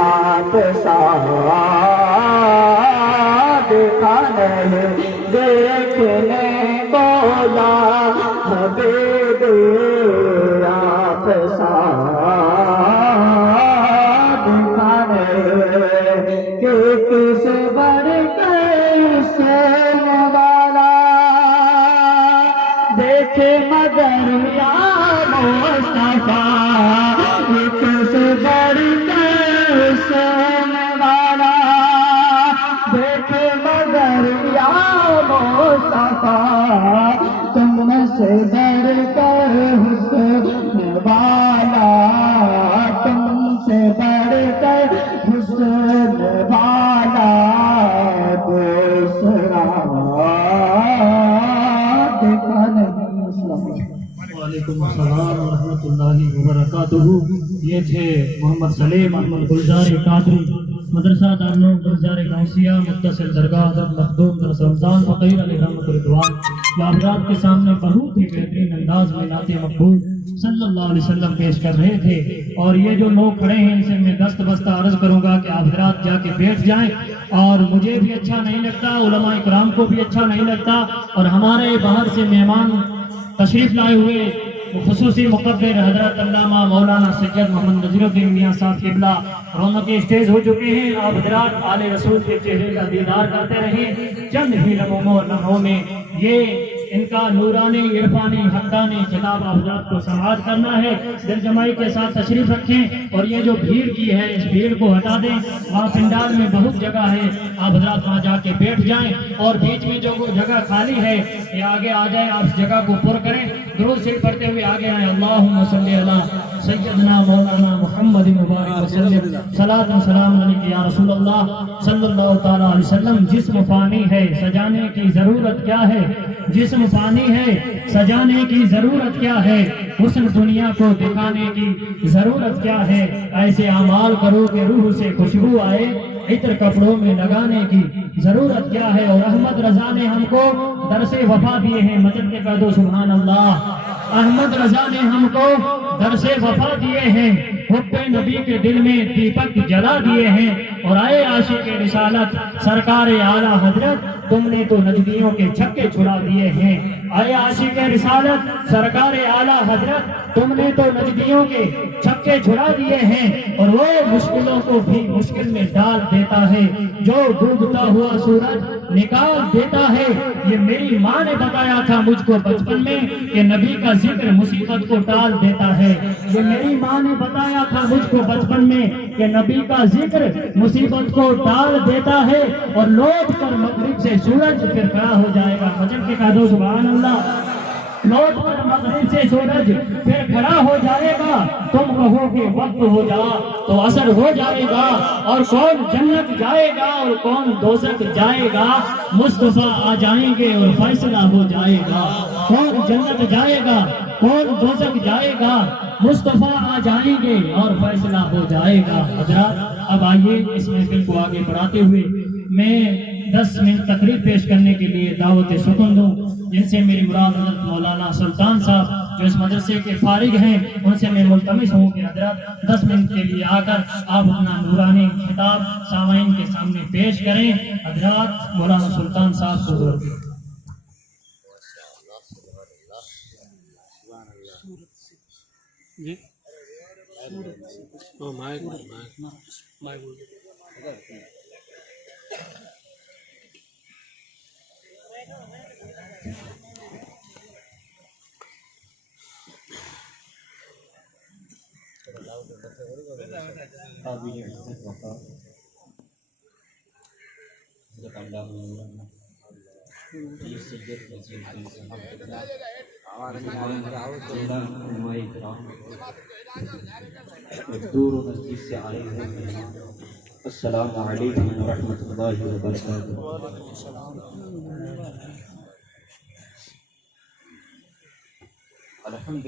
آپ سا دیکھا نہیں دیکھنے بولا حبیبی آپ سا دیکھا نہیں کہ کس بڑھ کے سین والا دیکھے مگر یا مصطفیٰ کس بڑھ کے سین والا دیکھے مگر یا مصطفیٰ تم سے بڑھ کر حسن والا تم سے بڑھ کر حسن والا دوسرا دیکھا نہیں۔ وعلیکم السلام ورحمۃ اللہ وبرکاتہ۔ یہ تھے محمد سلیم احمد گلزار قادری، مدرسہ دارالعلوم گلزار غوثیہ، متصل درگاہ حضرت مخدوم درس رمضان فقیر علیہ رحمۃ الرضوان، جو حضرات کے سامنے بہت ہی بہترین انداز میں نعت مقبول صلی اللہ علیہ وسلم پیش کر رہے تھے۔ اور یہ جو لوگ کھڑے ہیں ان سے میں دست بستہ عرض کروں گا کہ آپ حضرات جا کے بیٹھ جائیں، اور مجھے بھی اچھا نہیں لگتا، علماء کرام کو بھی اچھا نہیں لگتا، اور ہمارے باہر سے مہمان تشریف لائے ہوئے خصوصی مقدر حضرت علامہ مولانا سید محمد نذیر الدین میاں صاحب قبلہ رونق اسٹیج ہو چکے ہیں۔ آپ حضرات آل رسول کے چہرے کا دیدار کرتے رہیں۔ چند ہی لمحوں میں یہ ان کا نورانی عرفانی حقانی خطاب آپ حضرات کو سماعت کرنا ہے۔ دل جمعی کے ساتھ تشریف رکھیں، اور یہ جو بھیڑ کی ہے اس بھیڑ کو ہٹا دیں۔ وہاں پنڈال میں بہت جگہ ہے، آپ حضرات وہاں جا کے بیٹھ جائیں، اور بیچ میں جو جگہ خالی ہے یہ آگے آ جائیں، آپ اس جگہ کو پر کریں۔ درود شریف پڑھتے ہوئے آگے آئیں۔ اللہم صلی علی سیدنا مولانا محمد مبارک وسلم، صلاۃ و سلام علیک یا رسول اللہ صلی اللہ تعالی علیہ وسلم۔ جسم فانی ہے سجانے کی ضرورت کیا ہے، جسم فانی ہے سجانے کی ضرورت کیا ہے، حسن دنیا کو دکھانے کی ضرورت کیا ہے، ایسے اعمال کرو کہ روح سے خوشبو آئے، عطر کپڑوں میں لگانے کی ضرورت کیا ہے۔ اور احمد رضا نے ہم کو درس وفا دیے ہیں، مجد کے کہہ دو سبحان اللہ۔ احمد رضا نے ہم کو درس وفا دیے ہیں، حب نبی کے دل میں دیپک جلا دیے ہیں، اور آئے عاشق رسالت سرکار اعلیٰ حضرت تم نے تو نجدیوں کے چھکے چھڑا دیے ہیں۔ آئے عاشق رسالت سرکار اعلیٰ حضرت تم نے تو نجدیوں کے چھکے چھڑا دیے ہیں، اور وہ مشکلوں کو بھی مشکل میں ڈال دیتا ہے، جو ڈوبتا ہوا سورج نکال دیتا ہے۔ یہ میری ماں نے بتایا تھا مجھ کو بچپن میں کہ نبی کا ذکر مصیبت کو ٹال دیتا ہے۔ یہ میری ماں نے بتایا تھا مجھ کو بچپن میں کہ نبی کا ذکر مصیبت کو ٹال دیتا ہے، اور لوٹ کر مغرب سے سورج پھر کھڑا ہو جائے گا۔ فجر کے کہہ دو سبحان اللہ۔ لوٹ کر مغرب سے سورج پھر کھڑا ہو جائے گا، تم کہو کہ وقت ہو جا تو اثر ہو جائے گا، اور کون جنت جائے گا اور کون دوزخ جائے گا، مصطفیٰ آ جائیں گے اور فیصلہ ہو جائے گا۔ کون جنت جائے گا کون دوزخ جائے گا، مصطفیٰ آ جائیں گے اور فیصلہ ہو جائے گا۔ حضرات اب آئیے اس محفل کو آگے بڑھاتے ہوئے میں 10 منٹ تقریر پیش کرنے کے لیے دعوت سکون دوں، جن سے میری مراد حضرت مولانا سلطان صاحب جو اس مدرسے کے فارغ ہیں، ان سے میں ملتمس ہوں کہ حضرات 10 منٹ کے لیے آ کر آپ اپنا نورانی خطاب سامعین کے سامنے پیش کریں۔ حضرات مولانا سلطان صاحب کو جی دور و نزدیک سے آئے ہیں، السلام علیکم ورحمۃ اللہ وبرکاتہ۔ الحمد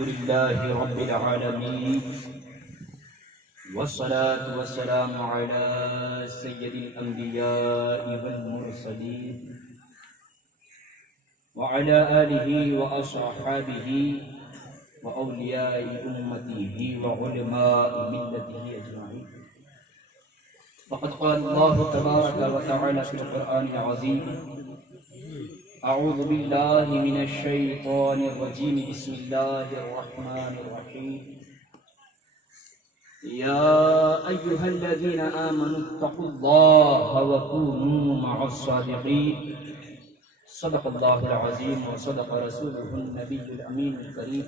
للہ رب العالمین، والصلاة والسلام على سید الانبیاء والمرسلین، وعلى آلہ واصحابہ وأولياء أمته وعلماء ملته أجمعين. فقد قال الله تبارك وتعالى في القرآن العظيم: أعوذ بالله من الشيطان الرجيم، بسم الله الرحمن الرحيم. يا أيها الذين آمنوا اتقوا الله وكونوا مع الصادقين. صدق الله العظيم وصدق رسوله النبي الأمين الكريم،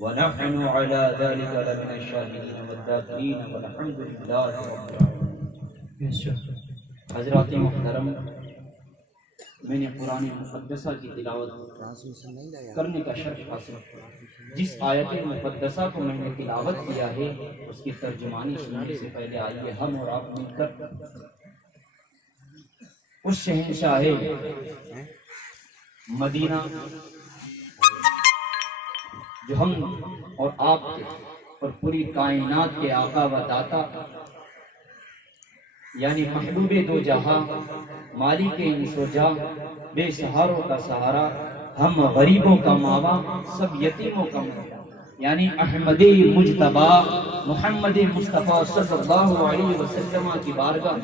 ونحن على ذلك لمن الشاهدين والذاكرين والحمد لله رب العالمين. حضرات محترم، میں نے قرآن مقدسہ کی تلاوت کرنے کا شرف حاصل کیا. جس آیت مقدسہ کو میں نے تلاوت کیا ہے اس کی ترجمانی سننے سے پہلے آئیے ہم اور آپ مل کر اس شہنشاہ مدینہ جو ہم اور آپ کے اور پوری کائنات کے آقا و داتا یعنی محبوب دو جہاں، مالک انس و جاں، بے سہاروں کا سہارا، ہم غریبوں کا ماوا، سب یتیموں کا ماوا، یعنی احمد مجتبی محمد مصطفیٰ صلی اللہ علیہ وسلم کی بارگاہ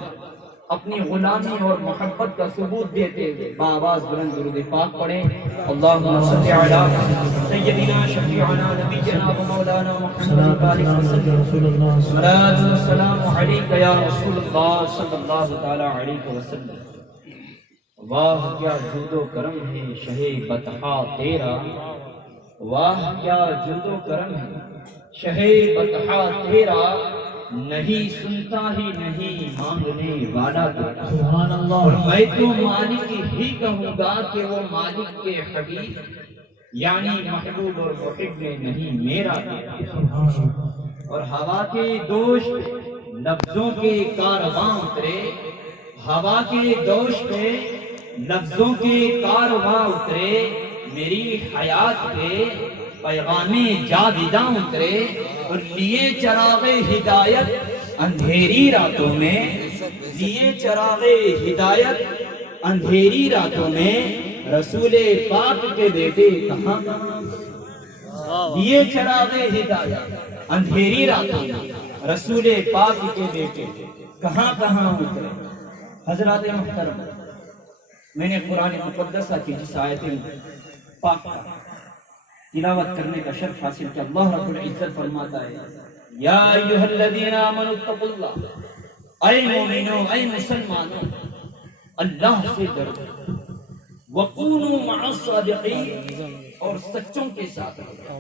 اپنی غلامی اور محبت کا ثبوت دیتے ہوئے بآواز بلند درود پاک پڑھیں. اللہم صلی علی سیدنا شفیعنا نبینا و مولانا محمد صلاۃ و سلام علیک یا رسول اللہ صلی اللہ تعالی علیہ وسلم. واہ کیا جود و کرم ہے شہ بطحا تیرا، واہ کیا جود و کرم ہے شہ بطحا تیرا، نہیں سنتا ہی نہیں مانگنے والا تیرا. سبحان اللہ. اور میں تو مالک ہی کہوں گا کہ وہ مالک کے حبیب یعنی محبوب اور محب میں نہیں میرا تیرا. اور ہوا کے دوش لفظوں کے کارواں اترے، ہوا کے دوش پہ لفظوں کے کارواں اترے، میری حیات پہ پیغام جاویداں اترے، اور لیے چراغ ہدایت اندھیری راتوں میں، لیے چراغ ہدایت اندھیری راتوں میں، رسول پاک کے بیٹے کہاں کہاں. لیے چراغ ہدایت اندھیری راتوں میں، رسول پاک کے بیٹے کہاں کہاں اترے. حضرات محترم، میں نے قرآن مقدسہ کی جس آیت پاک کا تلاوت کرنے کا شرف حاصل کیا، اللہ رب العزت فرماتا ہے: یا ایھا الذین آمنوا اتقوا اللہ، اے مومنوں، اے مسلمانوں، اللہ سے ڈرو، وکونوا مع الصادقین، اور سچوں کے ساتھ رہو.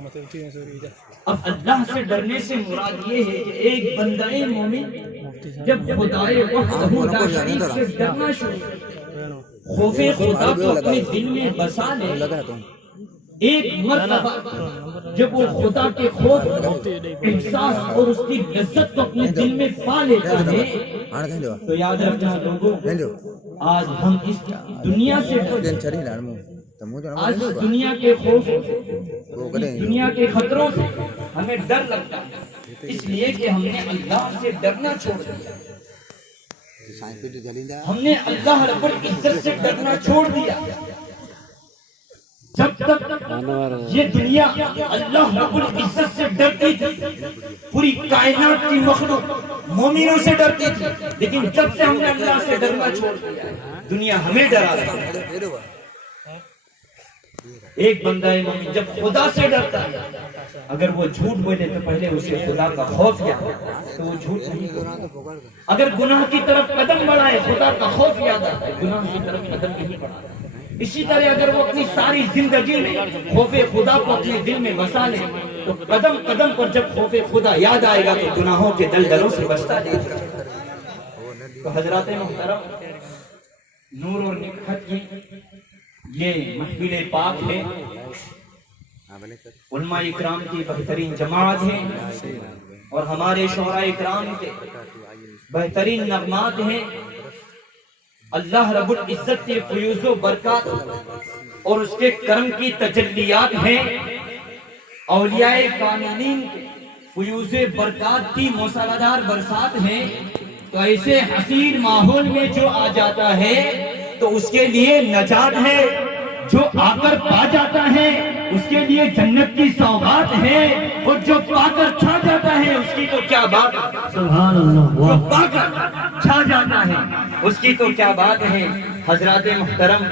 اب اللہ سے ڈرنے سے مراد یہ ہے کہ ایک بندہ مومن جب خدائے وحدہ لا شریک سے ڈرنا شروع کرے، خوف خدا کو اپنے دل میں بسا لے، ایک مرتبہ جب وہ خدا کے خوف احساس اور اس کی لذت کو اپنے دل میں پا لیتا ہے، تو یاد رکھنا لوگوں، آج ہم اس دنیا سے آج دنیا کے خوف، دنیا کے خطروں سے ہمیں ڈر لگتا ہے، اس لیے کہ ہم نے اللہ سے ڈرنا چھوڑ دیا، ہم نے اللہ رب العزت سے ڈرنا چھوڑ دیا. جب تک یہ دنیا اللہ رب العزت سے ڈرتی تھی، پوری کائنات کی مخلوق مومنوں سے ڈرتی تھی، لیکن جب سے ہم نے اللہ سے ڈرنا چھوڑ دیا، دنیا ہمیں ڈرا رہی ہے. ایک بندہ مومن جب خدا سے ڈرتا ہے، اگر وہ جھوٹ بولے تو پہلے اسے خدا کا خوف یاد آتا ہے تو وہ جھوٹ نہیں بولتا. اگر گناہ کی طرف قدم بڑھائے خدا کا خوف یاد آتا ہے، گناہ کی طرف قدم نہیں بڑھاتا. اسی طرح اگر وہ اپنی ساری زندگی میں خوف خدا کو اپنے دل میں بسا لے تو قدم قدم پر جب خوف خدا یاد آئے گا تو گناہوں کے دلدلوں سے بچتا جائے گا. تو حضرات محترم، نور اور نکھت کی یہ محفل پاک ہے، علماء اکرام کی بہترین جماعت ہے، اور ہمارے شعراء اکرام کے بہترین نغمات ہیں. اللہ رب العزت کے فیوز و برکات اور اس کے کرم کی تجلیات ہیں. اولیاء کاملین کے فیوز برکات کی موسلادھار برسات ہیں. تو ایسے حسین ماحول میں جو آ جاتا ہے تو اس کے لیے نجات ہے، جو آ کر پا جاتا ہے اس کے لیے جنت کی سوغات ہے، اور جو پا کر چھا جاتا ہے اس کی تو کیا بات ہے، سبحان اللہ، جو پا کر چھا جاتا ہے اس کی تو کیا بات ہے۔ حضرات محترم،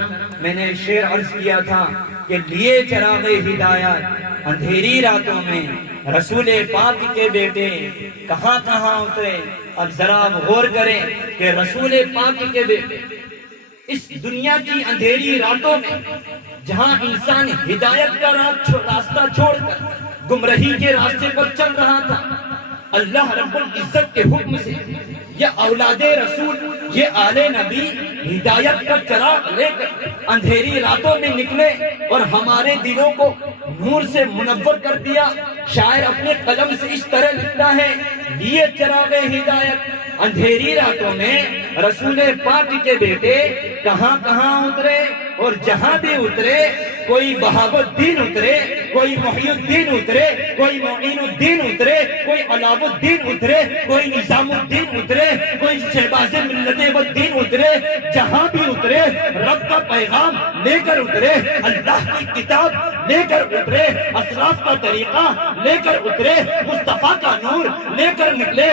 میں نے شعر عرض کیا تھا کہ لیے چراغ ہدایت اندھیری راتوں میں رسول پاک کے بیٹے کہاں کہاں اترے۔ اب ذرا آپ غور کریں کہ رسول پاک کے بیٹے اس دنیا کی اندھیری راتوں میں جہاں انسان ہدایت کا راستہ چھوڑ کر گمراہی کے راستے پر چل رہا تھا، اللہ رب العزت کے حکم سے یہ اولاد رسول، یہ آل نبی ہدایت کا چراغ لے کر اندھیری راتوں میں نکلے اور ہمارے دلوں کو نور سے منور کر دیا۔ شاعر اپنے قلم سے اس طرح لکھتا ہے، لیے چراغ ہدایت اندھیری راتوں میں رسول پاک کے بیٹے کہاں کہاں اترے، اور جہاں بھی اترے کوئی بہاوت دین اترے، کوئی محی الدین اترے، کوئی معین الدین اترے، کوئی علاؤ الدین اترے، کوئی نظام الدین اترے، کوئی شہباز ملت والدین اترے۔ جہاں بھی اترے رب کا پیغام لے کر اترے، اللہ کی کتاب لے کر اترے، اسلاف کا طریقہ لے کر اترے، مصطفیٰ کا نور لے کر نکلے،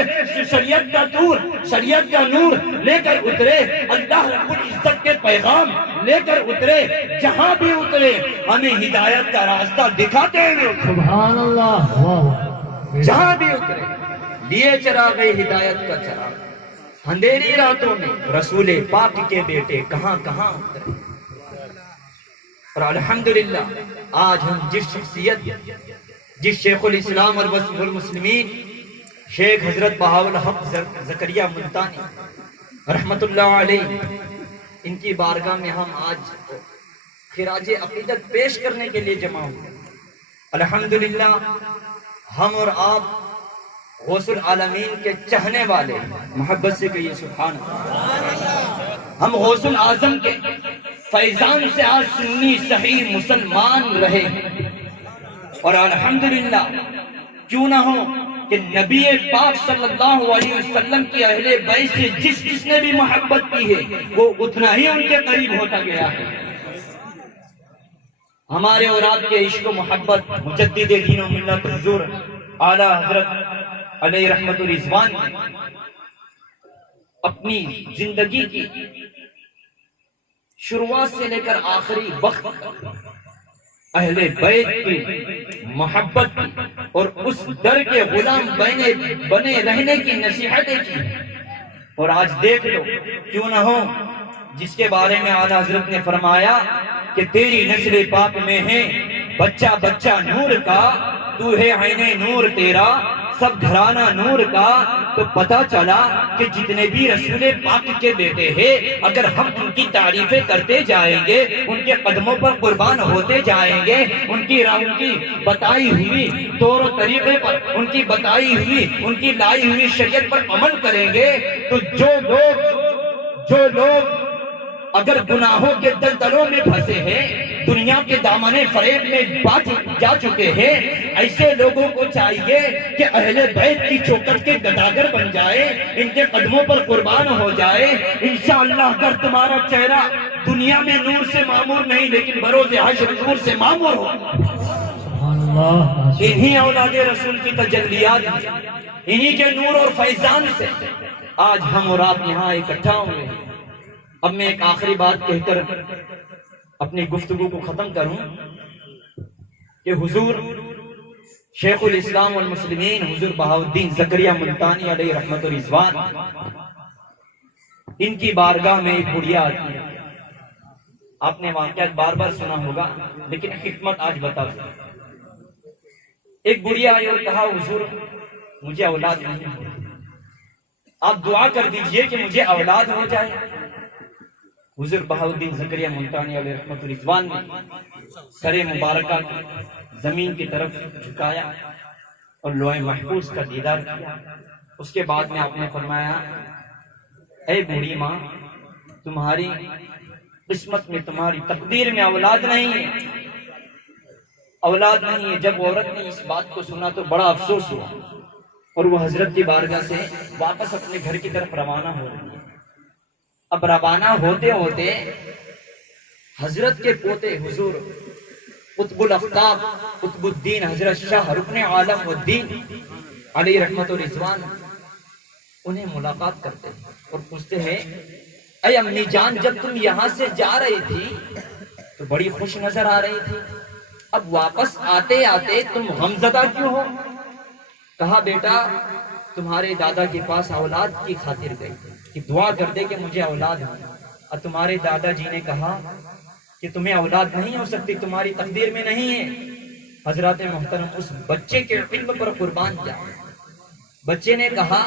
شریعت کا نور لے کر اترے، اللہ رب العزت کے پیغام لے کر اترے۔ جہاں بھی اترے ہمیں ہدایت کا راستہ دکھاتے ہوئے اترے۔ سبحان اللہ، واہ، جہاں بھی اترے لیے چراغ ہدایت کا چراغ اندھیری راتوں میں رسول پاک کے بیٹے کہاں کہاں اترے۔ اور الحمدللہ آج ہم جس شخصیت، جس شیخ الاسلام اور وسیع المسلمین شیخ حضرت بہاءالحق زکریہ ملتانی رحمت اللہ علیہ، ان کی بارگاہ میں ہم آج خراج عقیدت پیش کرنے کے لیے جمع ہوئے۔ الحمدللہ ہم اور آپ غوث العالمین کے چاہنے والے، محبت سے کہیے سبحان اللہ۔ ہم غوث العظم کے فیضان سے آج سنی صحیح مسلمان رہے ہیں، اور الحمدللہ کیوں نہ ہو کہ نبی پاک صلی اللہ علیہ وسلم کی اہل بیت سے جس نے بھی محبت کی ہے وہ اتنا ہی ان کے قریب ہوتا گیا ہے۔ ہمارے اور آپ کے عشق و محبت مجدد دین و ملت حضور اعلیٰ حضرت علیہ رحمت الرضوان نے اپنی زندگی کی شروعات سے لے کر آخری وقت اہل بیت کی محبت کی اور اس در کے غلام بنے رہنے کی نصیحتیں کی۔ اور آج دیکھ لو، کیوں نہ ہو جس کے بارے میں اعلیٰ حضرت نے فرمایا کہ تیری نسل پاک میں ہے بچہ بچہ نور کا، تو ہے عین نور تیرا سب گھرانہ نور کا۔ تو پتا چلا کہ جتنے بھی رسول پاک کے بیٹے ہیں، اگر ہم ان کی تعریفیں کرتے جائیں گے، ان کے قدموں پر قربان ہوتے جائیں گے، ان کی بتائی ہوئی طور و طریقے پر، ان کی بتائی ہوئی، ان کی لائی ہوئی شریعت پر عمل کریں گے، تو جو لوگ اگر گناہوں کے دلدلوں میں پھنسے ہیں، دنیا کے دامن فریب میں جا چکے ہیں، ایسے لوگوں کو چاہیے کہ اہل بیت کی چوکٹ کے گداگر بن جائے، ان کے قدموں پر قربان ہو جائے۔ انشاءاللہ اگر تمہارا چہرہ دنیا میں نور سے معمور نہیں لیکن بروز حشر نور سے معمور ہو، انہی اولاد رسول کی تجلیات ہیں، انہی کے نور اور فیضان سے آج ہم اور آپ یہاں اکٹھا ہوئے ہیں۔ اب میں ایک آخری بات کہہ کر اپنی گفتگو کو ختم کروں کہ حضور شیخ الاسلام والمسلمین حضور بہاؤالدین زکریہ ملتانی علیہ رحمت الرضوان، ان کی بارگاہ میں ایک بڑھیا آتی ہے۔ آپ نے واقعات بار بار سنا ہوگا لیکن حکمت آج بتا دوں۔ ایک بڑھیا آئی اور کہا حضور مجھے اولاد نہیں ہے، آپ دعا کر دیجئے کہ مجھے اولاد ہو جائے۔ حضور بہاؤالدین زکریہ ملتانی علیہ رحمت الرضوان نے سر مبارکہ زمین کی طرف جھکایا اور لوح محفوظ کا دیدار کیا۔ اس کے بعد میں آپ نے فرمایا، اے بوڑھی ماں، تمہاری قسمت میں، تمہاری تقدیر میں اولاد نہیں ہے، اولاد نہیں ہے۔ جب عورت نے اس بات کو سنا تو بڑا افسوس ہوا اور وہ حضرت کی بارگاہ سے واپس اپنے گھر کی طرف روانہ ہو رہی ہے۔ اب روانہ ہوتے ہوتے حضرت کے پوتے حضور قطب الاقطاب قطب الدین حضرت شاہ رکن عالم والدین علیہ رحمت و رضوان انہیں ملاقات کرتے ہیں اور پوچھتے ہیں اے امی جان جب تم یہاں سے جا رہی تھی تو بڑی خوش نظر آ رہی تھی، اب واپس آتے آتے تم غمزدہ کیوں ہو؟ کہا بیٹا تمہارے دادا کے پاس اولاد کی خاطر گئی کہ دعا کر دے کہ مجھے اولاد ہو، اور تمہارے دادا جی نے کہا کہ تمہیں اولاد نہیں ہو سکتی، تمہاری تقدیر میں نہیں ہے۔ حضرات محترم اس بچے کے علم پر قربان جائے۔ بچے نے کہا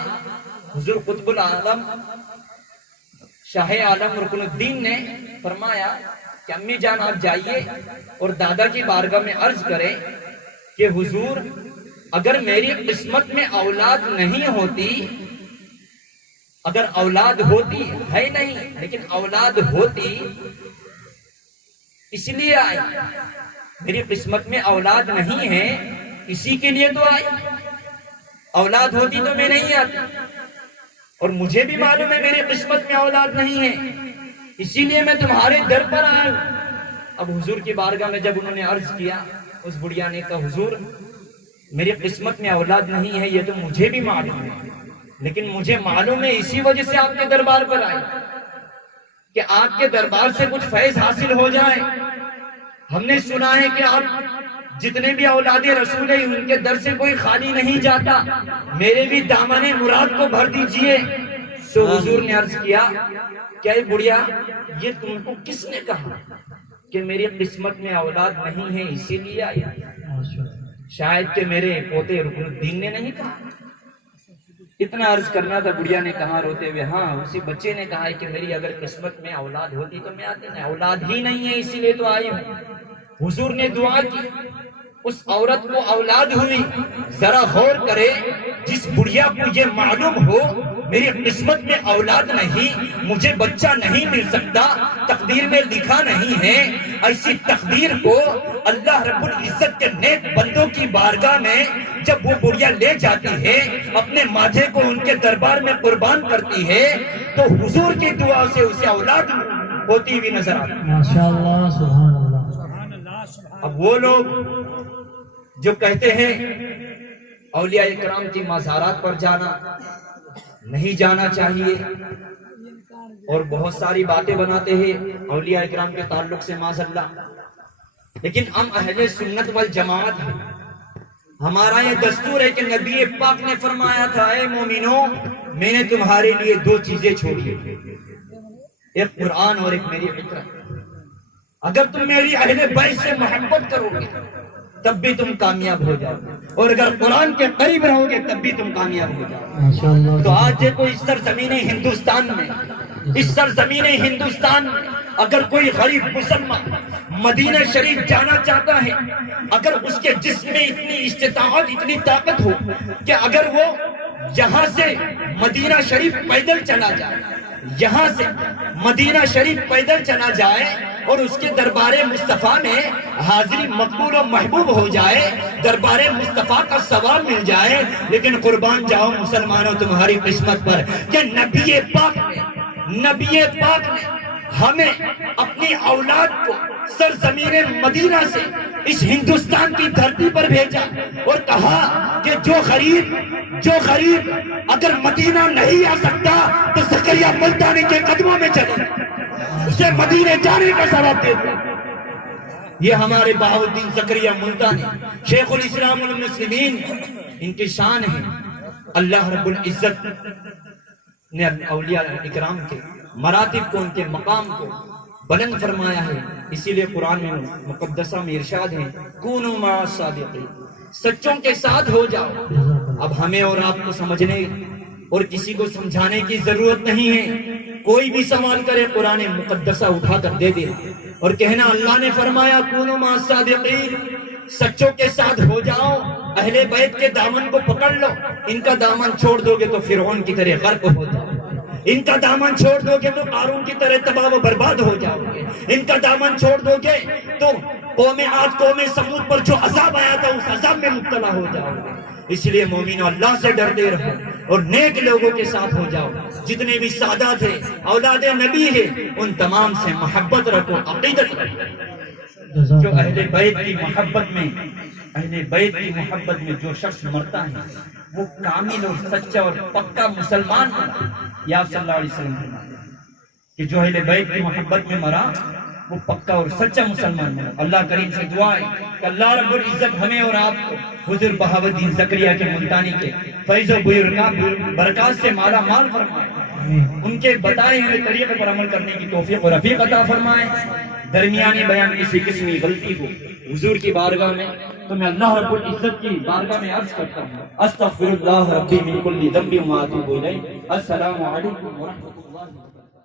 حضور قطب العالم شاہ عالم رکن الدین نے فرمایا کہ امی جان آپ جائیے اور دادا کی بارگاہ میں عرض کریں کہ حضور اگر میری قسمت میں اولاد نہیں ہوتی، اگر اولاد ہوتی ہے نہیں لیکن اولاد ہوتی اس لیے آئی، میری قسمت میں اولاد نہیں ہے اسی کے لیے تو آئی، اولاد ہوتی تو میں نہیں آتی، اور مجھے بھی معلوم ہے میری قسمت میں اولاد نہیں ہے اسی لیے میں تمہارے در پر آیا ہوں۔ اب حضور کی بارگاہ میں جب انہوں نے عرض کیا، اس بڑھیا نے کہا حضور میری قسمت میں اولاد نہیں ہے یہ تو مجھے بھی معلوم ہے، لیکن مجھے معلوم ہے اسی وجہ سے آپ کے دربار پر آئے کہ آپ کے دربار سے کچھ فیض حاصل ہو جائے۔ ہم نے سنا ہے کہ آپ جتنے بھی اولاد رسول ہیں ان کے در سے کوئی خالی نہیں جاتا، میرے بھی دامن مراد کو بھر دیجئے۔ سو حضور نے عرض کیا کیا یہ بڑھیا یہ تم کو کس نے کہا کہ میری قسمت میں اولاد نہیں ہے اسی لیے آیا؟ شاید کہ میرے پوتے رکن الدین نے نہیں کہا۔ اتنا عرض کرنا تھا، بڑھیا نے کہا روتے ہوئے ہاں، اسی بچے نے کہا کہ میری اگر قسمت میں اولاد ہوتی تو میں آتے نہیں، اولاد ہی نہیں ہے اسی لیے تو آئی ہوں۔ حضور نے دعا کی، اس عورت کو اولاد ہوئی۔ ذرا غور کرے، جس بڑھیا کو یہ معلوم ہو میری قسمت میں اولاد نہیں، مجھے بچہ نہیں مل سکتا، تقدیر میں لکھا نہیں ہے، ایسی تقدیر کو اللہ رب العزت کے نیک بندوں کی بارگاہ میں جب وہ بڑھیا لے جاتی ہے، اپنے ماتھے کو ان کے دربار میں قربان کرتی ہے، تو حضور کی دعا سے اسے اولاد ہوتی ہوئی نظر آتی ہے۔ ماشاءاللہ سبحان اللہ۔ اب وہ لوگ جو کہتے ہیں اولیاء اکرام کی مزارات پر جانا نہیں جانا چاہیے اور بہت ساری باتیں بناتے ہیں اولیاء اکرام کے تعلق سے معاذ اللہ، لیکن ہم اہل سنت والجماعت ہیں، ہمارا یہ دستور ہے کہ نبی پاک نے فرمایا تھا اے مومنو میں نے تمہارے لیے دو چیزیں چھوڑی، ایک قرآن اور ایک میری فطرت۔ اگر تم میری اہل بیت سے محبت کرو گے تب بھی تم کامیاب ہو جاؤ گے، اور اگر قرآن کے قریب رہو گے تب بھی تم کامیاب ہو جاؤ گے۔ تو آج دیکھو اس سرزمین ہندوستان میں، اس سرزمین ہندوستان میں اگر کوئی غریب مسلمان مدینہ شریف جانا چاہتا ہے، اگر اس کے جسم میں اتنی استطاعت اتنی طاقت ہو کہ اگر وہ یہاں سے مدینہ شریف پیدل چلا جائے، یہاں سے مدینہ شریف پیدل چلا جائے اور اس کے دربار مصطفیٰ میں حاضری مقبول و محبوب ہو جائے، دربار مصطفیٰ کا ثواب مل جائے، لیکن قربان جاؤ مسلمانوں تمہاری قسمت پر کہ نبی پاک نے ہمیں اپنی اولاد کو سرزمین مدینہ سے اس ہندوستان کی دھرتی پر بھیجا اور کہا کہ جو غریب اگر مدینہ نہیں آ سکتا تو زکریا ملتانی کے قدموں میں چلے، اسے مدینے جانے کا ثواب دے دو۔ یہ ہمارے بہاؤالدین زکریا ملتانی شیخ الاسلام والمسلمین، ان کی شان ہے۔ اللہ رب العزت نے اولیاء اکرام کے مراتب کو، ان کے مقام کو بلند فرمایا ہے، اسی لیے قرآن میں مقدسہ میں ارشاد ہے کونوا مع الصادقین، سچوں کے ساتھ ہو جاؤ۔ اب ہمیں اور آپ کو سمجھنے اور کسی کو سمجھانے کی ضرورت نہیں ہے، کوئی بھی سوال کرے قرآن مقدسہ اٹھا کر دے دے اور کہنا اللہ نے فرمایا کونوا مع الصادقین، سچوں کے ساتھ ہو جاؤ، اہل بیت کے دامن کو پکڑ لو، ان کا دامن چھوڑ دو گے تو فرعون کی طرح غرق ہو جاؤ، ان کا دامن چھوڑ دو گے تو قارون کی طرح تباہ و برباد ہو جاؤ گے، ان کا دامن چھوڑ دو گے تو قوم عاد قوم سمود پر جو عذاب آیا تھا اس عذاب میں مبتلا ہو جاؤ گے۔ اس لیے مومنو اللہ سے ڈرتے رہو اور نیک لوگوں کے ساتھ ہو جاؤ، جتنے بھی سادات ہیں اولاد نبی ہیں ان تمام سے محبت رکھو، عقیدت رکھو۔ جو اہل بیت کی محبت میں جو شخص مرتا ہے وہ کامل اور سچا اور پکا مسلمان مرا. یا صلی اللہ علیہ وسلم فرماتے ہیں کہ جو اہل بیت کی محبت میں مرا وہ پکا اور سچا مسلمان مرا. اللہ کریم سے دعا ہے کہ اللہ رب العزت ہمیں اور آپ کو حضور بہاؤالدین زکریا کے ملتانی کے فیض و برکات سے مالا مال فرمائے, ان کے بتائے ہوئے طریقے پر عمل کرنے کی توفیق اور رفیق عطا فرمائے. درمیانی بیان کسی قسم کی غلطی ہو حضور کی بارگاہ میں تو میں اللہ رب العزت کی بارگاہ میں عرض کرتا ہوں استغفر اللہ ربی من کل ذنب و اتوب الیہ. السلام علیکم ورحمۃ اللہ وبرکاتہ.